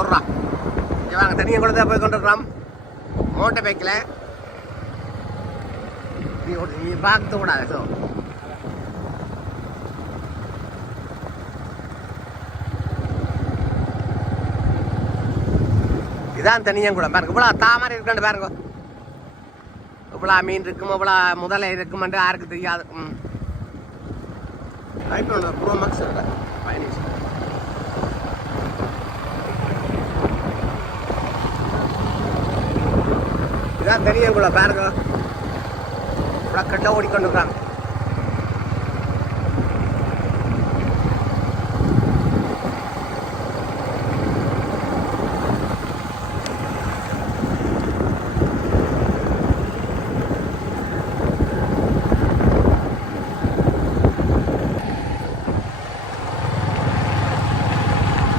ஓடுறா இவங்க தனியாக கூட தான் போய் கொண்டிருக்கிறோம் மோட்டர் பைக்கில். நீ பார்க்க கூடாது. ஸோ இதான் தனியாக கூட பாருங்க. இவ்வளோ தாமரை இருக்கான்னு பாருங்க. இவ்வளோ மீன் இருக்கும், இவ்வளோ முதலை இருக்குமென்று யாருக்கு தெரியாது. ஐபோன் ப்ரோ மேக்ஸ் பயணிச்சு இதான் தனியாக கூட பாருங்க. இவ்வளோ கட்டில் ஓடிக்கொண்டு இருக்கிறாங்க.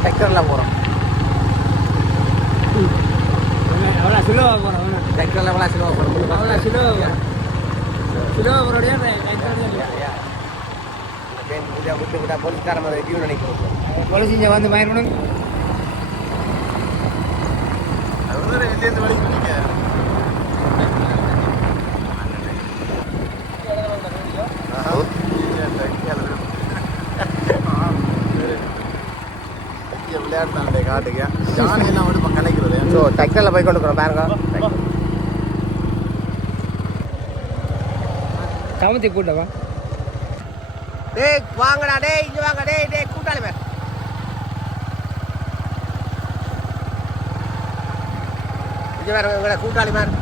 ட்ராக்டரில் போகிறோம். அவ்வளோ சிலோவாக போகிறோம். ட்ராக்டரில் எவ்வளோ சிலோவாக போகிறோம். அவ்வளோ சிலோவாக போகிறோடைய விட்டு விட்டா போலீஸ்கார மாதிரி டியூ நினைக்கிறோம். போலீஸ் இங்கே வந்து மயக்கணும். சேர்ந்து வழி பண்ணிக்க. விளையாடுறாங்க காட்டுக்கு ஜானி எல்லாம் வந்து இப்போ கலைக்கிறது. ஸோ ட்ராக்டரில் போய் கொண்டு போகிறோம் பாருங்க. கமத்தி கூட்டவா டேய் வாங்கடா, டேய் இங்கே வாங்க, டேய் டேய் கூட்டாளி மேம். இங்கே வேற உங்களோட கூட்டாளி மேம்.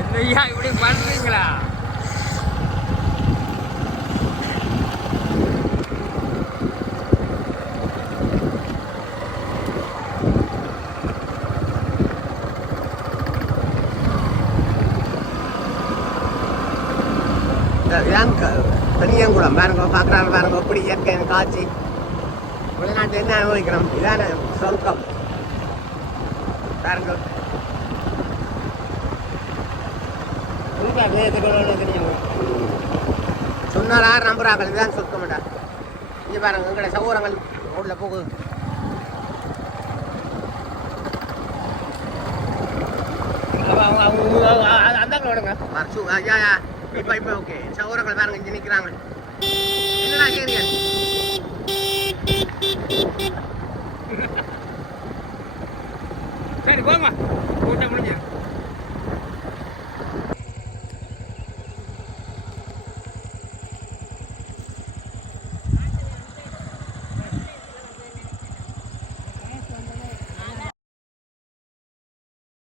என்னையா இப்படி பண்ணுறீங்களா? தனியாக கூட பாருங்க, பார்க்குறாங்க பாருங்க எப்படி இயற்கை காட்சி. வெளிநாட்டு என்ன அனுபவிக்கிறோம். இதான சொர்க்கம் பாருங்க. சொன்னார் யார் நம்புறாங்க. இதுதான் சொர்க்கம் மாட்டா. இங்கே பாருங்க எங்கட சகோதரங்கள் ரோட்டில் போகுது. அந்த விடுங்க இப்போ ஓகே சகோதரங்கள் பாருங்க இங்கே நிற்கிறாங்க.